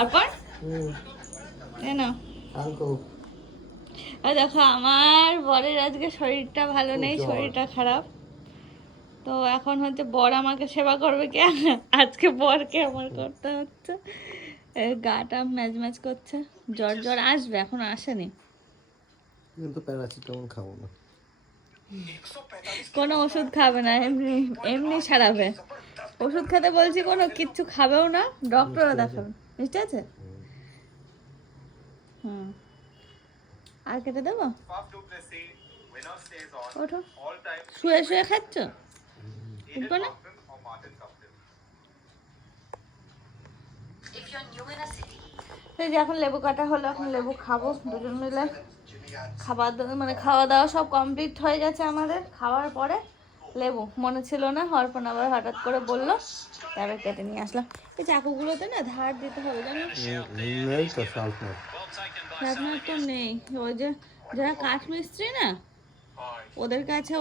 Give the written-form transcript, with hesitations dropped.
অর্পণ না দেখো আমার বরের আজকে শরীরটা ভালো নেই, শরীরটা খারাপ। তো এখন হয়তো বর আমাকে সেবা করবে কি, আজকে বরকে আমার করতে হচ্ছে। গাটা ম্যাজ ম্যাজ করছে, জ্বর জ্বর আসবে, এখন আসেনি। কিন্তু প্যারাসিটামল খাবো না, কোনো ওষুধ খাবে না, এমনি এমনি সারাবে। ওষুধ খেতে বলছি কোনো কিচ্ছু খাবেও না, ডক্টরও দেখাবে। মিষ্টি আছে? হুম, আর খেতে দেবো? ওঠো, শুয়ে শুয়ে খাচ্ছ, উঠবো না? এই যে এখন লেবু কাটা হলো, এখন লেবু খাবো দুজন মিলে। খাওয়া দাওয়া সব কমপ্লিট হয়ে গেছে আমাদের। খাওয়ার পরে লেবু মনে ছিল না, অর্পণ আবার হঠাৎ করে বললো, তারপরে কেটে নিয়ে আসলাম। এই চাকুগুলোতে না ধার দিতে হবে জানো, শার্পনার তো নেই। ওই যে যারা কাঠ মিস্ত্রি না, ওদের কাছে